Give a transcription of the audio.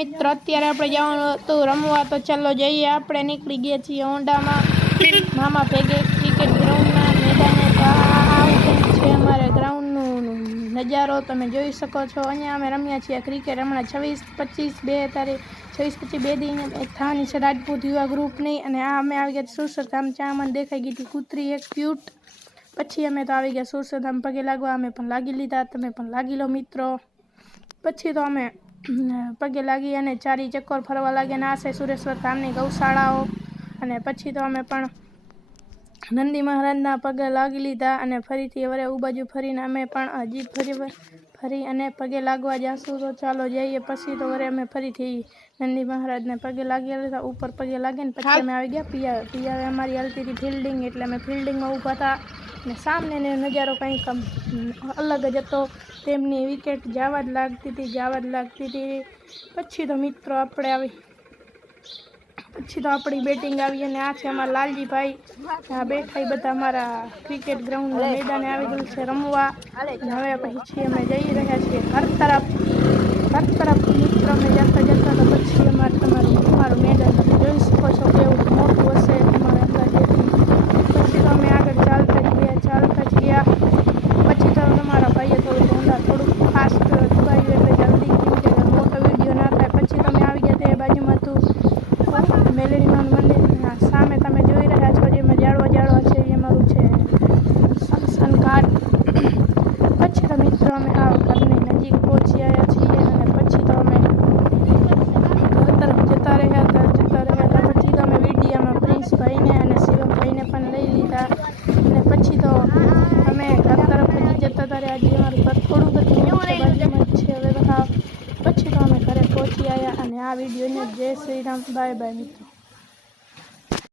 मित्र अत्यारे आपणे जवानुं हतुं रमवा तो चलो जईए। आपणे નીકળી ગયા છીએ હોન્ડામાં મામા ભેગે ક્રિકેટ ગ્રાઉન્ડના મેદાને। તો આવું છે અમારે ગ્રાઉન્ડનો નજારો તમે જોઈ શકો છો। અહીંયા અમે રમ્યા છીએ ક્રિકેટ હમણાં 26-25 તારીખ 26-25 દી થવાની છે રાજપૂત યુવા ગ્રુપની। અને આ અમે આવી ગયા સુરસરધામ। ત્યાં મને દેખાઈ ગઈ હતી કૂતરી એક ક્યુટ। પછી અમે તો આવી ગયા સુરસરધામ પગે લાગવા। અમે પણ લાગી લીધા, તમે પણ લાગી લો મિત્રો। પછી તો અમે પગે લાગી અને ચારી ચક્કર ફરવા લાગ્યા। આ છે સુરેશ્વર ધામની ગૌશાળાઓ। અને પછી તો અમે પણ નંદી મહારાજના પગે લાગી લીધા અને ફરીથી વરે ઉ બાજુ ફરીને અમે પણ હજી ફરી અને પગે લાગવા જાશું। તો ચાલો જઈએ। પછી તો વરે અમે ફરીથી નંદી મહારાજને પગે લાગી લીધા, ઉપર પગે લાગીને પછી અમે આવી ગયા પિયાવે અમારી હાલતી હતી ફિલ્ડિંગ, એટલે અમે ફિલ્ડિંગમાં ઊભા હતા અને સામેનો નજારો કંઈક અલગ જ હતો। તેમની વિકેટ જવા જ લાગતી હતી। પછી તો મિત્રો આપણી બેટિંગ આવી અને આ છે અમારા લાલજીભાઈ આ બેઠા બધા અમારા ક્રિકેટ ગ્રાઉન્ડના મેદાને આવી ગયું છે રમવા। હવે પછી અમે જઈ રહ્યા છીએ ઘર તરફ મિત્રો। અમે જતા તો પછી તમારું મેદાન તમે જોઈ શકો છો કેવું મોટું હશે તમારા અંદાજેથી। પછી તો અમે આગળ ચાલતા જ ગયા। પછી તો તમારા ભાઈએ થોડું ફાસ્ટ દબાવ્યું એટલે જલ્દી, કેમ કે મોટો વિડીયો ના થાય। પછી તમે આવી ગયા તે બાજુમાં હતું મેલેડીમાનું મંદિર, સામે તમે જોઈ રહ્યા છો જેમાં જાળવા છે એ મારું છે શમશાન ઘાટ। પછી તો મિત્રો અમે આ ઘરની નજીક પહોંચી આવ્યા છીએ અને પછી તો અમે ઘર તરફ જતા રહ્યા। પછી તો અમે વિડીયામાં પ્રિન્સભાઈને અને શિવમભાઈને પણ લઈ લીધા અને પછી તો અમે ઘર તરફ હજી જતા રહ્યા। હજી અમારું ઘર થોડુંક બાજુમાં જ છે। હવે પછી તો અમે ઘરે પહોંચી આવ્યા અને આ વિડીયોને જય શ્રી રામ, બાય બાય મિત્રો।